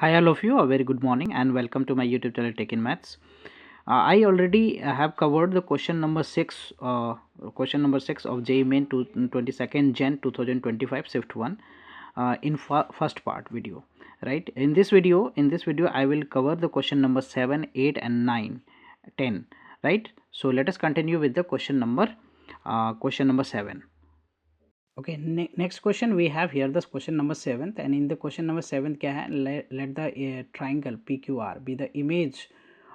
Hi all of you, a very good morning and welcome to my YouTube channel Tech in Maths. I already have covered the question number 6 of JEE Main to 22nd Jan 2025 Shift 1 in first part video, right? In this video I will cover the question number 7, 8 and 9, 10, right? So let us continue with the question number 7. Okay, next question we have here the question number 7th, and in the question number 7th क्या है, let the triangle PQR be the image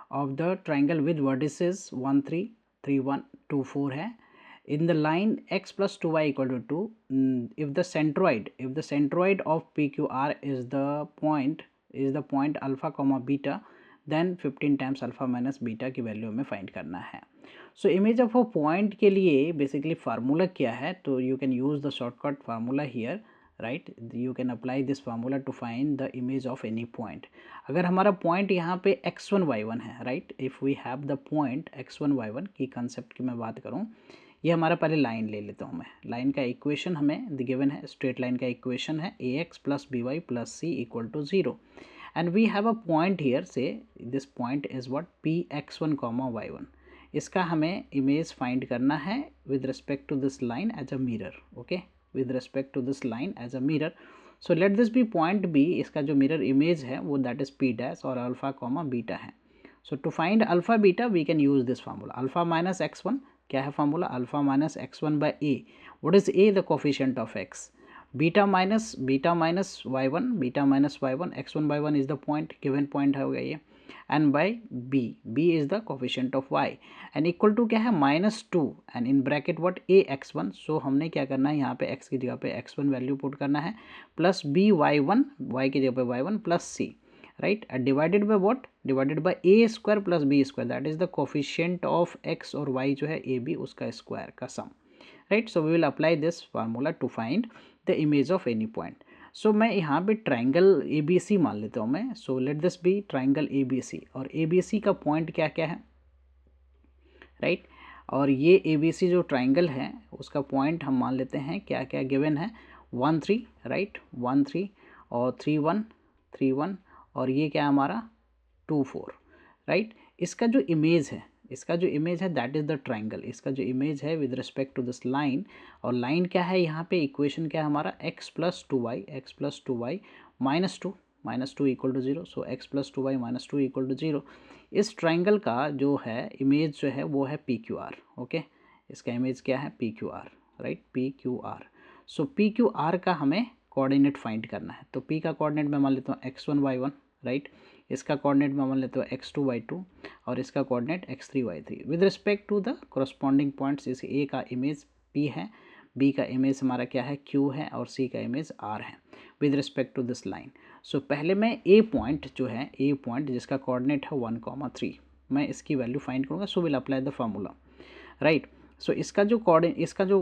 of the triangle with vertices 1 3 3 1 2 4 है in the line x plus 2y equal to 2. If the centroid of PQR is the point alpha comma beta, then 15 times alpha minus beta की value हमें find करना है. So image of a point के लिए basically formula क्या है, तो you can use the shortcut formula here, right. You can apply this formula to find the image of any point. अगर हमारा पॉइंट यहाँ पे x1 y1 है, right, if we have the point x1 y1 की concept की मैं बात करूँ, ये हमारा पहले लाइन ले लेता हूँ मैं. लाइन का इक्वेशन हमें गिवन है, स्ट्रेट लाइन का इक्वेशन है ax plus by plus c equal to 0, and we have a point here say this point is what px1 comma y1. इसका हमें इमेज फाइंड करना है with respect to this line as a mirror. Okay, with respect to this line as a mirror. So let this be point B. इसका जो mirror image है वो that is P dash और alpha comma beta है. So to find alpha beta we can use this formula. Alpha minus x1 क्या है formula, alpha minus x1 by A. What is A, the coefficient of x. Beta minus y1, beta minus y1, x1 by 1 is the point, given point हो गया ये, and by b is the coefficient of y, and equal to क्या है -2, and in bracket what ax1. सो हमने क्या करना है, यहाँ पे x की जगह पे x1 वैल्यू पुट करना है, प्लस b y1, y की जगह पे y1 plus c, right, divided by what, divided by a square plus b square, that is the coefficient of x और y जो है ab उसका स्क्वायर का sum, right. So we will apply this formula to find the image of any point. So मैं यहाँ पे triangle A B सी मान लेता हूँ मैं. So let this be triangle A B C, और ए बी सी का पॉइंट क्या क्या है, राइट. और ये ए बी सी जो ट्राइंगल है उसका पॉइंट हम मान लेते हैं क्या क्या गिवन है, 1 3, राइट, 1 3 और 3 1 3 1, और ये क्या हमारा 2 4, राइट. इसका जो इमेज है दैट इज़ द ट्राइंगल. इसका जो इमेज है with respect to this line, और लाइन क्या है यहाँ पे, इक्वेशन क्या है हमारा, x plus two y minus two equal to 0. So x plus two y minus two equal to 0. इस ट्राइंगल का जो है इमेज जो है वो है पी क्यू आर. ओके, इसका इमेज क्या है, P Q R, right, P Q R. So P Q R का हमें कोऑर्डिनेट फाइंड करना है. तो p का कोऑर्डिनेट मैं मान लेता हूँ x1 y1, राइट. इसका कोऑर्डिनेट मैं मान लेता हूँ x2 y2, और इसका coordinate x3 y3 with respect to the corresponding points. इस a का इमेज p है, b का इमेज हमारा क्या है, q है, और c का इमेज r है with respect to this line. So पहले मैं a पॉइंट जो है, a पॉइंट जिसका कोऑर्डिनेट है 1,3, मैं इसकी वैल्यू फाइंड करूँगा. So will apply the formula, right. So इसका जो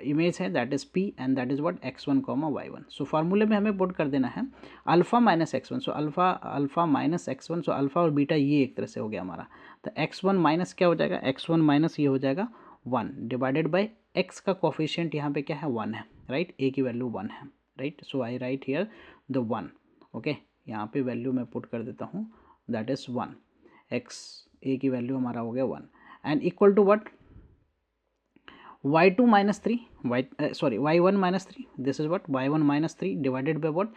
इमेज है that is p and that is what x1 comma y1. So फार्मूले में हमें पुट कर देना है alpha minus x1. So alpha minus x1, so alpha और बीटा ये एक तरह से हो गया हमारा. तो x1 माइनस क्या हो जाएगा, x1 माइनस ये हो जाएगा 1 डिवाइडेड बाई x का कोफिशिएंट यहाँ पे क्या है, 1 है, राइट, a की वैल्यू 1 है, right. So I write here the 1. Okay, यहाँ पे वैल्यू मैं पुट कर देता हूँ, दैट इज़ 1, x a की वैल्यू हमारा हो गया 1, and equal to what y2 minus 3, y1 minus 3, this is what y1 minus 3 divided by what,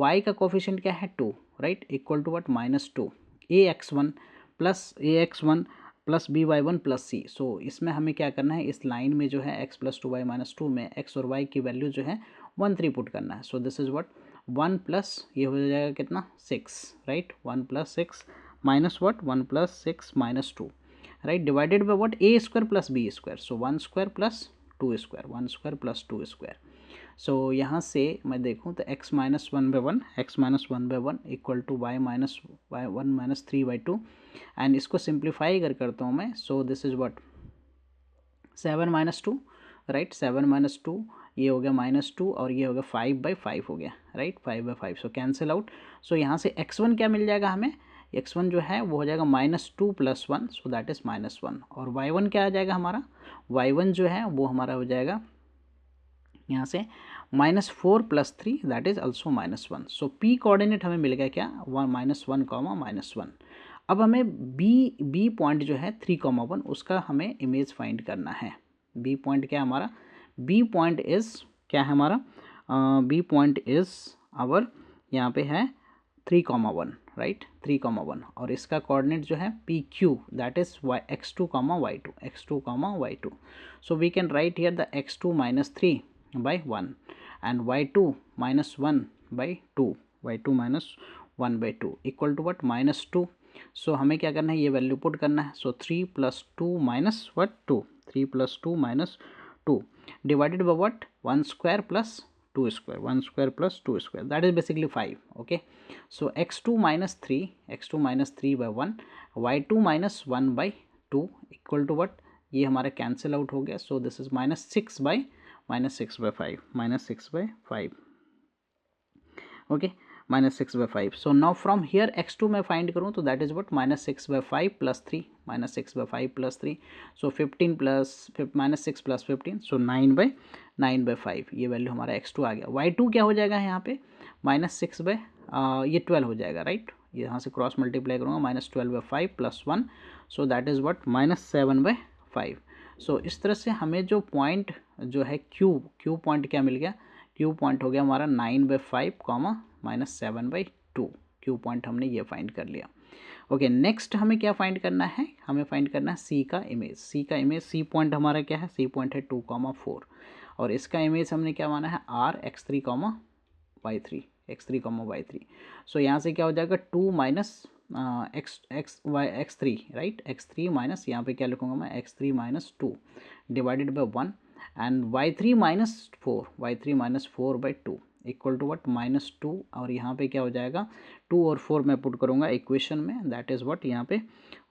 y का कोफिशिएंट क्या है 2, right, equal to what -2 ax1 plus by1 plus c. So इसमें हमें क्या करना है, इस लाइन में जो है x प्लस 2y माइनस 2 में x और y की वैल्यू जो है 1 3 पुट करना है. So this is what 1 plus ये हो जाएगा कितना 6, right, 1 plus 6 minus what 1 plus 6 minus 2, right, divided by what a square plus b square. So 1 square plus 2 square, 1 square plus 2 square. So यहाँ से मैं देखूँ तो x minus 1 by 1, X minus 1 by 1 equal to y minus 1 minus 3/2, and इसको simplify अगर करता हूँ मैं. सो this is what 7 minus 2, right, 7 minus 2 ये हो गया -2, और ये हो गया 5/5 हो गया, राइट, 5/5. सो कैंसिल आउट. सो यहाँ से x1 क्या मिल जाएगा हमें, x1 जो है वो हो जाएगा -2 प्लस 1, सो दैट इज़ -1. और y1 क्या आ जाएगा हमारा, y1 जो है वो हमारा हो जाएगा यहाँ से -4 + 3 that is also -1। So P coordinate हमें मिल गया क्या, -1, -1। अब हमें बी पॉइंट जो है 3, 1 उसका हमें इमेज फाइंड करना है। बी पॉइंट क्या है हमारा, बी पॉइंट इज क्या है हमारा, बी पॉइंट इज आवर यहाँ पे है 3, 1 राइट, 3, 1 और इसका कोऑर्डिनेट जो है P Q that is x2, y2। So we can write here the x2 -3/1 and y2 -1/2, y2 -1/2 equal to what -2। So हमें क्या करना है, ये वैल्यू पुट करना है। So 3 + 2 - what 2, 3 + 2 - 2 divided by what 1 square + 2 square, 1 square + 2 square that is basically 5। Okay, so x2 -3/1 y2 -1/2 equal to what, ये हमारा cancel out हो गया। सो this is -6/5, -6/5 okay, -6/5। So now from here x2 मैं find करूँ तो that is what -6/5 + 3, -6/5 + 3। So 15 plus -6 + 15 सो 9/5 ये value हमारा x2 आ गया। y2 क्या हो जाएगा यहाँ पे, -6 ये 12 हो जाएगा राइट, ये यहाँ से क्रॉस मल्टीप्लाई करूँगा, -12/5 + 1 सो दैट इज वट -7/5। सो इस तरह से हमें जो पॉइंट जो है क्यू पॉइंट क्या मिल गया, क्यू पॉइंट हो गया हमारा 9/5, -7/2 क्यू पॉइंट हमने ये फाइंड कर लिया। ओके, नेक्स्ट हमें क्या फाइंड करना है, हमें फाइंड करना है सी का इमेज। सी पॉइंट हमारा क्या है, सी पॉइंट है 2, 4 और इसका इमेज हमने क्या माना है r x3, y3। सो यहाँ से क्या हो जाएगा 2 minus x3 right, x3 minus यहाँ पे क्या लिखूंगा मैं x3 -2 divided by 1 and y3 -4/2 equal to what -2 और यहाँ पे क्या हो जाएगा 2 और 4 मैं पुट करूँगा इक्वेशन में दैट इज़ वट, यहाँ पे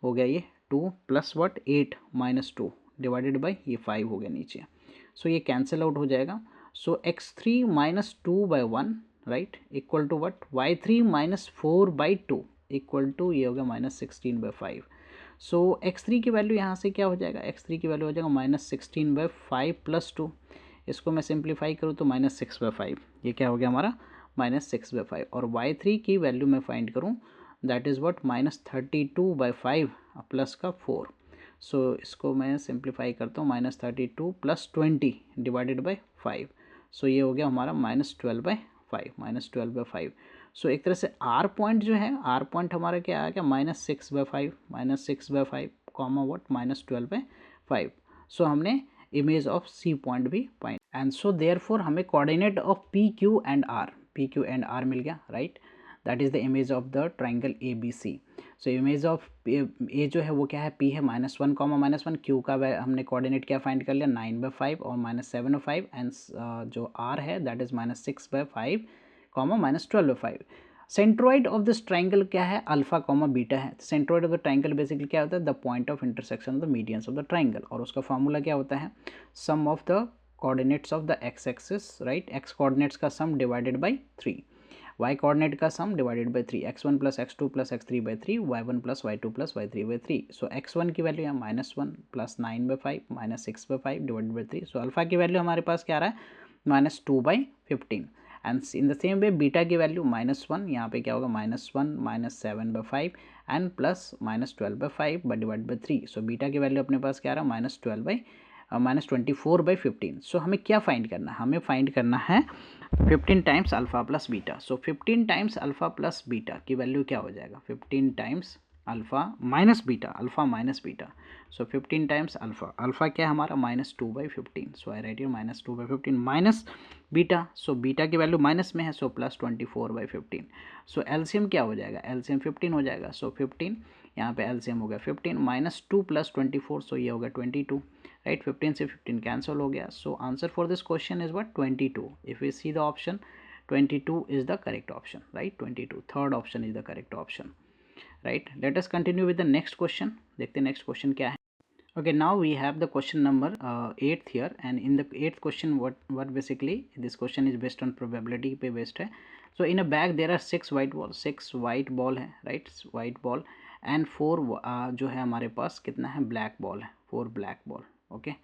हो गया ये 2 + वट 8 -2 डिवाइडेड बाय ये 5 हो गया नीचे। सो ये कैंसिल आउट हो जाएगा। So x3 -2/1 right equal to what y3 -4/2 equal to ये हो गया -16/5। सो x3 की वैल्यू यहाँ से क्या हो जाएगा, x3 की वैल्यू हो जाएगा -16/5 + 2। इसको मैं सिंप्लीफाई करूँ तो -6/5, ये क्या हो गया हमारा -6/5 और y3 की वैल्यू मैं फाइंड करूँ दैट इज़ वट -32/5 प्लस का 4। सो इसको मैं सिंप्लीफाई करता हूँ -32 + 20 डिवाइडेड बाय 5। सो ये हो गया हमारा -12/5। सो एक तरह से आर पॉइंट जो है, आर पॉइंट हमारा क्या आ गया -6/5, कॉमा वट -12/5। सो हमने इमेज ऑफ सी पॉइंट भी फाइंड एंड सो देयरफॉर हमें coordinate of P Q and R मिल गया right, that is the image of the triangle A B C. So image of A जो है वो क्या है, पी है -1, -1, क्यू का हमने कोऑर्डिनेट क्या फाइंड कर लिया 9/5 और -7/5 एंड जो आर है that is -6/5, -12/5। Centroid of this triangle क्या है, अल्फा कॉमा बीटा है। Centroid of the triangle basically क्या होता है, the point of intersection of the medians of the triangle और उसका फॉर्मूला क्या होता है, sum of the coordinates of the X axis right, X coordinates का sum divided by 3, y coordinate का sum divided by 3, x1 + x2 + x3/3, y1 + y2 + y3/3। So x1 की value यहाँ -1 + 9/5 -6/5 divided by 3। So alpha की value हमारे पास क्या आ रहा है -2/15 and in the same way beta की वैल्यू -1, यहाँ पे क्या होगा -1 -7/5 and plus -12/5 divide by 3। So beta की वैल्यू अपने पास क्या आ रहा है -24/15। सो हमें क्या फाइंड करना है, हमें फाइंड करना है 15 times alpha plus beta. So 15 times alpha plus beta की वैल्यू क्या हो जाएगा, 15 times alpha minus beta. So 15 times alpha क्या है हमारा -2/15। So I write here -2/15 minus beta. So beta की वैल्यू माइनस में है सो +24/15। सो एलसीएम क्या हो जाएगा, एलसीएम 15 हो जाएगा। सो 15 यहाँ पे एलसीएम हो गया 15 -2 + 24 सो ये होगा 22 राइट, 15 से 15 कैंसिल हो गया। So answer for this question is what 22। If we see the option 22 is the correct option, right? 22 third option is the correct option, right? Let us continue with the next question. देखते हैं next question क्या है। Okay, now we have the question number 8th here, and in the 8th question what basically this question is based on probability पे based है। So in a bag there are 6 white balls, 6 white ball है right, white ball and 4 जो है हमारे पास कितना है black ball है, 4 black ball, okay,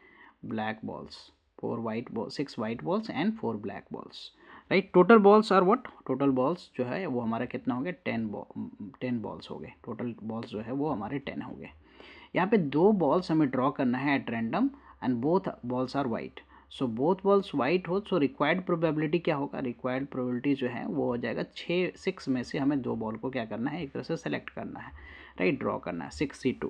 black balls 4 white balls, 6 white balls and 4 black balls, right. Total balls are what, total balls जो है वो हमारा कितना हो गया, 10 बॉल्स हो गए. टोटल बॉल्स जो है वो हमारे 10 हो गए. यहाँ पे 2 बॉल्स हमें ड्रॉ करना है at random and both balls are white. So both balls white हो, सो रिक्वायर्ड प्रोबेबिलिटी क्या होगा, रिक्वायर्ड प्रोबेबिलिटी जो है वो हो जाएगा 6 में से हमें 2 बॉल को क्या करना है, एक तरह से सेलेक्ट करना है, राइट, ड्रॉ करना है. 6C2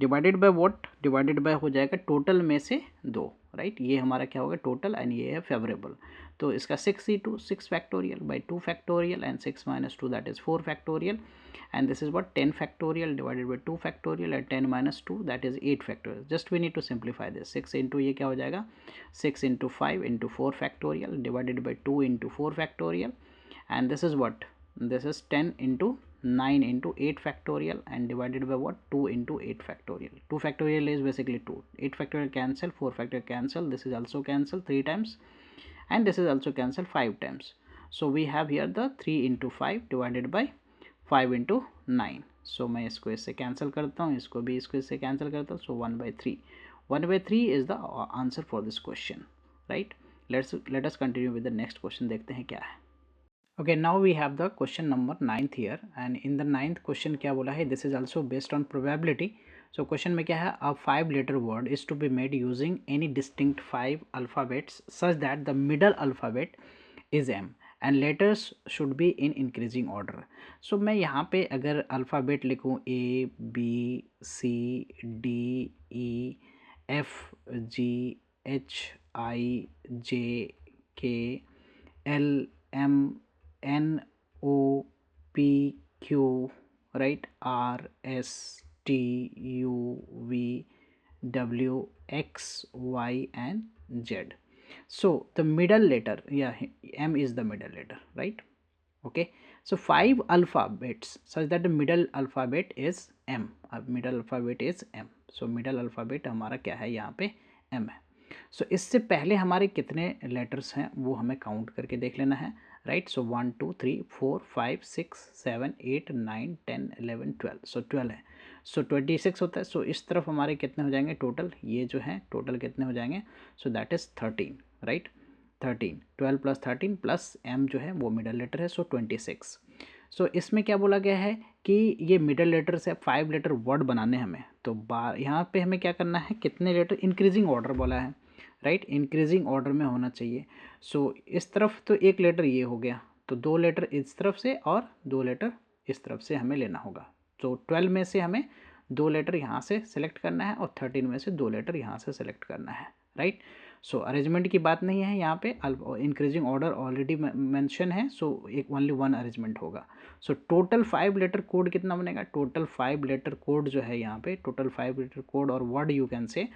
divided by what, divided bye हो जाएगा टोटल में से 2, राइट. ये हमारा क्या होगा, टोटल, एंड ये है फेवरेबल. तो इसका 6C2 6 factorial by 2 factorial and 6 minus 2 that is 4 factorial, and this is what 10 factorial divided by 2 factorial and 10 minus 2 that is 8 factorial. Just we need to simplify this. 6 into ये क्या हो जाएगा, 6 into 5 into 4 factorial divided by 2 into 4 factorial, and this is what, this is 10 into 9 into 8 factorial and divided by what, 2 into 8 factorial. 2 factorial is basically 2, 8 factorial cancel, 4 factorial cancel, this is also cancel 3 times, and this is also cancel 5 times. So we have here the 3 into 5 divided by 5 into 9. So मैं इसको इससे cancel करता हूँ, इसको भी इसको इससे cancel करता हूँ. So 1/3, 1/3 is the answer for this question, right. Let us continue with the next question, देखते हैं क्या है. Okay, now we have the question number 9th here, and in the 9th question क्या बोला है, this is also based on probability. So question में क्या है, a 5 letter word is to be made using any distinct 5 alphabets such that the middle alphabet is M and letters should be in increasing order. So मैं यहाँ पे अगर alphabet लिखूँ ABCDEFGHIJKLMNOPQ, right, RSTUVWXY and Z. So the middle letter, yeah, M is the middle letter, right? Okay, so 5 alphabets such that the middle alphabet is M. Middle alphabet is M. So middle alphabet हमारा क्या है, यहाँ पे M है. सो इससे पहले हमारे कितने लेटर्स हैं वो हमें काउंट करके देख लेना है, राइट. सो 1 2 3 4 5 6 7 8 9 10 11 12. सो 12 है. सो 26 होता है. सो इस तरफ हमारे कितने हो जाएंगे टोटल, ये जो है टोटल कितने हो जाएंगे, so that is 13, right. 13, 12 plus 13 plus M जो है वो मिडल लेटर है, सो 26. सो इसमें क्या बोला गया है कि ये मिडल लेटर से 5 लेटर वर्ड बनाने हमें, तो यहाँ पे हमें क्या करना है, कितने लेटर, इंक्रीजिंग ऑर्डर बोला है, राइट, इंक्रीजिंग ऑर्डर में होना चाहिए. सो इस तरफ तो एक लेटर ये हो गया, तो 2 लेटर इस तरफ से और 2 लेटर इस तरफ से हमें लेना होगा. तो 12 में से हमें 2 लेटर यहाँ से सेलेक्ट करना है और 13 में से 2 लेटर यहाँ से सेलेक्ट करना है, राइट. सो अरेंजमेंट की बात नहीं है यहाँ पे, इंक्रीजिंग ऑर्डर ऑलरेडी मेंशन है. सो एक ओनली 1 अरेंजमेंट होगा. सो टोटल 5 लेटर कोड कितना बनेगा, टोटल 5 लेटर कोड जो है यहाँ पे, टोटल 5 लेटर कोड और वर्ड यू कैन से,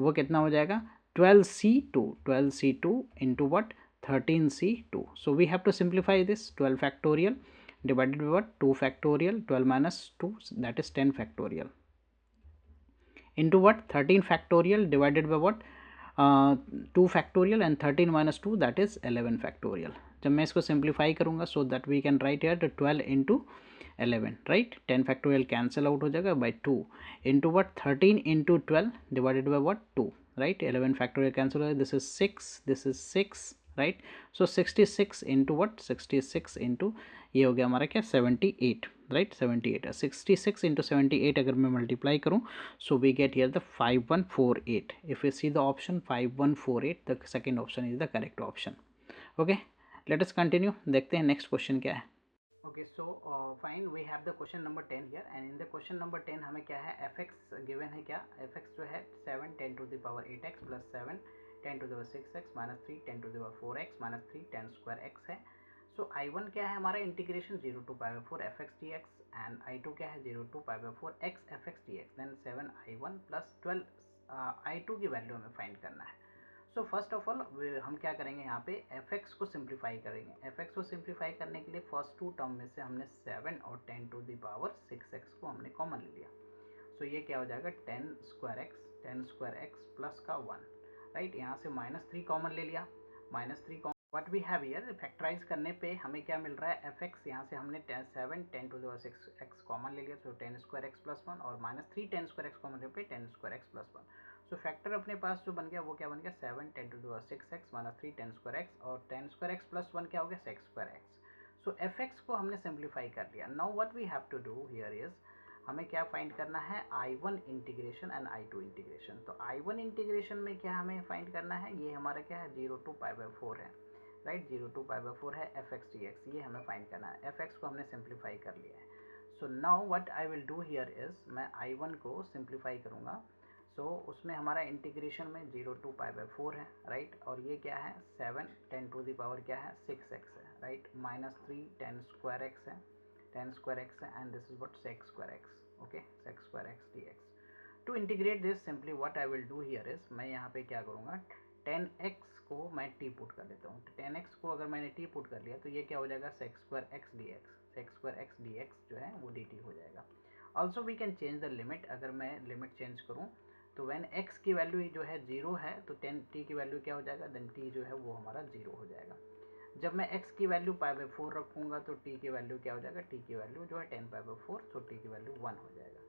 वो कितना हो जाएगा, 12C2 into what, 13C2. So we have to simplify this. 12 factorial divided by what, 2 factorial, 12 minus 2 that is 10 factorial into what, 13 factorial divided by what, 2 factorial and 13 minus 2 that is 11 factorial. जब मैं इसको simplify करूँगा, so that we can write here 12 into 11, right. 10 factorial cancel out हो जाएगा by 2 into what, 13 into 12 divided by what, 2, right. 11 factorial cancel हो जाएगा, this is 6, right. So 66 into what, 66 into ये हो गया हमारा क्या, 78, राइट. 78 है. 66 इंटू 78 अगर मैं मल्टीप्लाई करूँ, so we get here the 5148. If you see the option 5148, the second option is the correct option. Okay, let us continue, देखते हैं नेक्स्ट क्वेश्चन क्या है. Okay, so fine, we have the question number 10 here, and in the question number 10 हमें क्या है, fx given है. क्या fx जो है 7 10 to the power 8x plus 7 10 to the power 6x minus 3 10 to the power 4x minus 3 10 square x है. सो I1 क्या है हमारा, integration 0 to pi by 4 fx dx, and I2 क्या है 0 to pi by 4 x fx dx, then 7 I1 plus 12 I2 की value हमें find करना है. सो फर्स्ट ऑफ ऑल हम क्या करेंगे, यहाँ पे fx को सिंप्लीफाई करेंगे. fx को सिंप्लीफाई करने के लिए फर्स्ट 2 टर्म में से हमने 7 और 10 to the power 6x को हमने कॉमन ले लिया. सो ये क्या हो जाएगा, 10 स्क्वायर x प्लस का 1, राइट. यहाँ से -3 कॉमन ले लिया, -3 common. What we have here, factorise करने पे हमें क्या मिल रहा है, fx यहाँ से हमने 7 10 to the power 6x common ले लिया, सो 10 स्क्वायर x प्लस 1, और -3 10 स्क्वायर x कॉमन ले पे 10 स्क्वायर x प्लस 1. सो फैक्टर अपने पास जो बन गया वो क्या बन गया 7 10 to the power 6x minus 3 10 square x, और 10 स्क्वायर एक्स प्लस 1 क्या हो गया सेक्स square x. So f x को हमने सिंप्लीफाई कर लिया। Now what we have to do here is हमें क्या फाइंड करना है I1 integration and I2 integration. तो I1 इंटीग्रेशन में क्या हमें फाइंड करना है, ये हमारा क्या है 0 टू पाई बाई 4 है, राइट 0 टू पाई बाई 4 है एफ एक्स डी एक्स, ये हमें फाइंड करना है। एफ एक्स को हमने सिंप्लीफाई कर लिया है। So now what I will do here is मैं I1 को सिंप्लीफाई करूँगा। सो उसमें हमारा इंटीग्रेशन में 0 टू पाई बाई 4 है, राइट, और ये क्या है 7 10 टू द पावर क्या है 6x है, राइट, माइनस 3 10 स्क्वायर एक्स है, 10 square x and this is what sec square x, okay, sec square x dx. To integrate this simply what I will do here is मैं यहाँ पे क्या करूँगा 10x को मैं t पुट कर देता हूँ। 10x को अगर मैंने t पुट कर लिया तो ये क्या हो जाएगा sec square x dx, sec square x dx जो है वो dt हो जाएगा। Also we can change the limit, अगर मैं लिमिट चेंज करूँ तो व्हेन x की वैल्यू जो है 0 है तो 10 t की वैल्यू क्या हो जाएगा, देन t जो है वो हमारा 0 हो जाएगा। जब मैं x की वैल्यू पाई बाई 4 रखूँगा तो t की वैल्यू क्या हो जाएगा, t की वैल्यू जो है 10 पाई बाई 4, सो t की वैल्यू 1 हो जाएगा।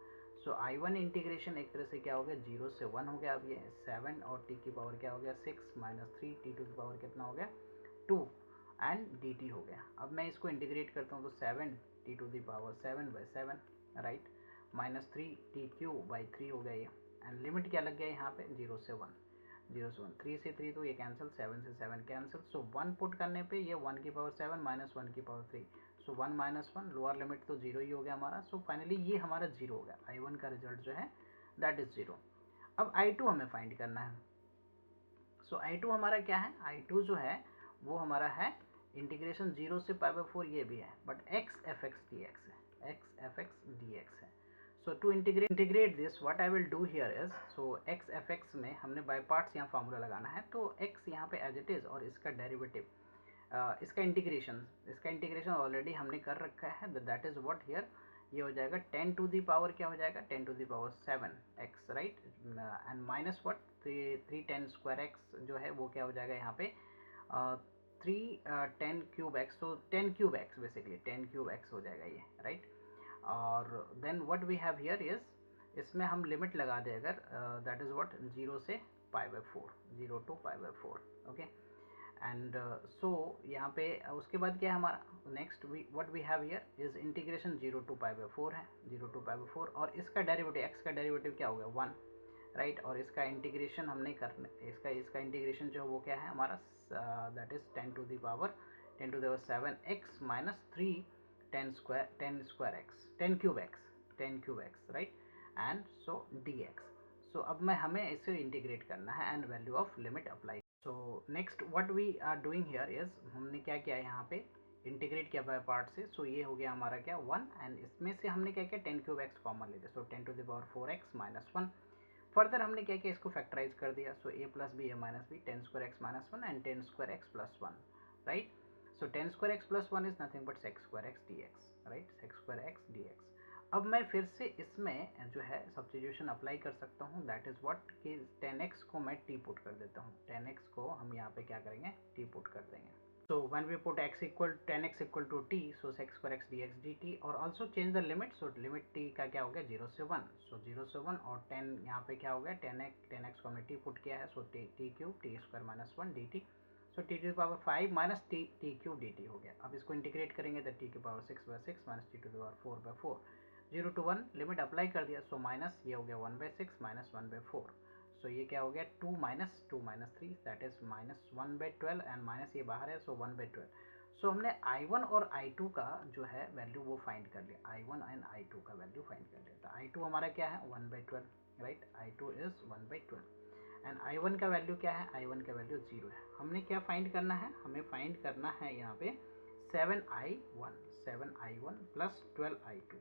सो I1 इंटीग्रेशन एक तरह से क्या हो गया 0 से 1 हो गया। अब ये 7 और t की पावर क्या हो गया 6 माइनस 3 t टू की पावर कितना हो गया 2 एंड dt हो गया। अब मैं इसको इंटीग्रेट करता हूँ तो 7 t to the power 7 by 7, right, minus 3 t cube by 3 हो गया ये, एंड लिमिट क्या लग गया यहाँ पे 0 से 1, 0 से 1, 3 से 3 तो ये कैंसिल, 7 से 7 कैंसिल। सो 1 पुट करने पे ये 1 की पावर 7 माइनस 1 की पावर 3, सो 1 माइनस 1 लोअर लिमिट तो 0 ही हो गया हमारा। सो फाइनली ये हमारा 0 हो गया, I1 का रिजल्ट जो है दैट इज 0। अब I2 हमें फाइंड करना है। सो I2 हमारा क्या है, I2 जो है वो हमारा है इंटीग्रेशन 0 से पाई बाई 4, ये भी है but x F x D x है, x F x D x है। So to integrate this what I will do here is, so x f x में हमने बाय पार्ट्स यहाँ फार्मूला लगाना है, तो x यहाँ पे एज इट इज़ और इसका डेरिवेटिव इसका इंटीग्रेशन ऑलरेडी हमने कर रखा है, दैट इज़ व्हाट हियर ये हो जाएगा 10 टू दी पावर क्या हो जाएगा 10 to the power 7x, right, and minus what 3 10 square x जो है वो क्या हो जाएगा यहाँ पे 3 10 क्यूब एक्स, तो 10 cube x basically 10 cube x हो जाएगा ये, राइट। और then what we have here is इसमें हम लिमिट लगा दें अगर दैट इज व्हाट 0 से pi by 4, 0 to pi by 4, okay. And so यहाँ पे उसके बाद क्या है हमारा next what we have here is integration 0 to pi by 4 है, 0 टू पाई बाई 4, और इसका डेरिवेटिव x का डेरिवेटिव क्या हो गया 1, राइट, और इसका इंटीग्रेशन हमने करना, इसका इंटीग्रेशन जो है वो क्या है हमारा that is 10 to the power 7x minus 3 10 square x 10 cube x, right, and so dx। सो अब मैं हमें इसे इंटीग्रेट करना है and value of limit apply. So next what we are doing here is हमने क्या किया यहाँ पे इंटीग्रेट किया बाय पार्ट से। सो ये हो गया हमारा क्या 1, एंड इसमें से हमने क्या किया 10 क्यूब एक्स कॉमन लेते, so 10 to the power 4x minus 1। Further हमने क्या किया इसको फैक्टराइज कर दिया, so a plus b a minus b 10 square x minus 1 and 10 square x plus 1, right. So 10 square x plus 1 is nothing but sec square x dx, right, sec square x dx। अब मैं फिर से इसमें जो है substitution apply कर सकता हूँ, दैट इज व्हाट कि 10x को मैं t पुट कर देता हूँ, 10x को हम यहाँ पे क्या करेंगे t पुट कर देंगे। So when we put x equal 10x equal to t, so sec square x dx dt, और also change the limit, so limit t का क्या हो गया 0 से 1, so 0 से 1 और 10 यहाँ पे क्या हो गया 10x को हमने t पुट किया है, so t cube t square minus 1 dt, so t to power 5 minus t cube d t हो गया। अब इसको इंटीग्रेट करेंगे तो टी की power 6 by 6 minus t to power 4 by 4, 0 to 1 limit apply कर दिया, सो माइनस ये हो गया 1 बाई 6 माइनस 1 बाई 4, सो ये क्या हो गया 2 minus 3 that is minus 1 by 12, and minus ये बाहर है, सो 1 बाई 12। सो हमने I1 और I2 का जो है वैल्यू वो फाइंड कर लिया, I1 एंड I2 का वैल्यू फाइंड कर लिया। तो I2 हमारा क्या है 1 by 12, right, I2 is 1 by 12, and I1 का वैल्यू क्या है I1 का वैल्यू 0 है। हमने क्या फाइंड करना है, हमें फाइंड करना है यहाँ पे 7I1 प्लस 12I2,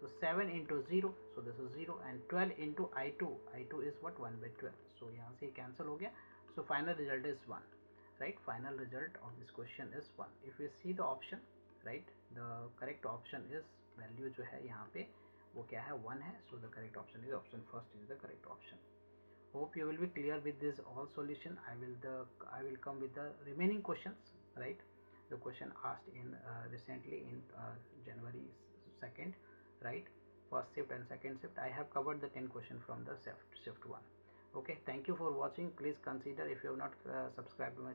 तो 7 into 0, so this is 0, and 12 into I2 is what 1 by 12, सो यहाँ से कैंसिल हो गया, so final result is 1, right, final result of this question is 1। If you see the option, right, the correct option is value जो है यहाँ पे वो क्या है 1 है, so the correct option is option first is the correct option. Hope you will be clear with this all solution. I will come with the remaining questions, right, the question asked in recently in January 2nd, right, first shift and second shift. I have covered the 10 question from the shift 1. Okay, thank you for watching. Please consider, if you have not subscribed to my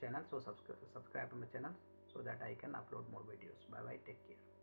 channel, so subscribe to my channel so that I can upload more videos. Bye bye, take care.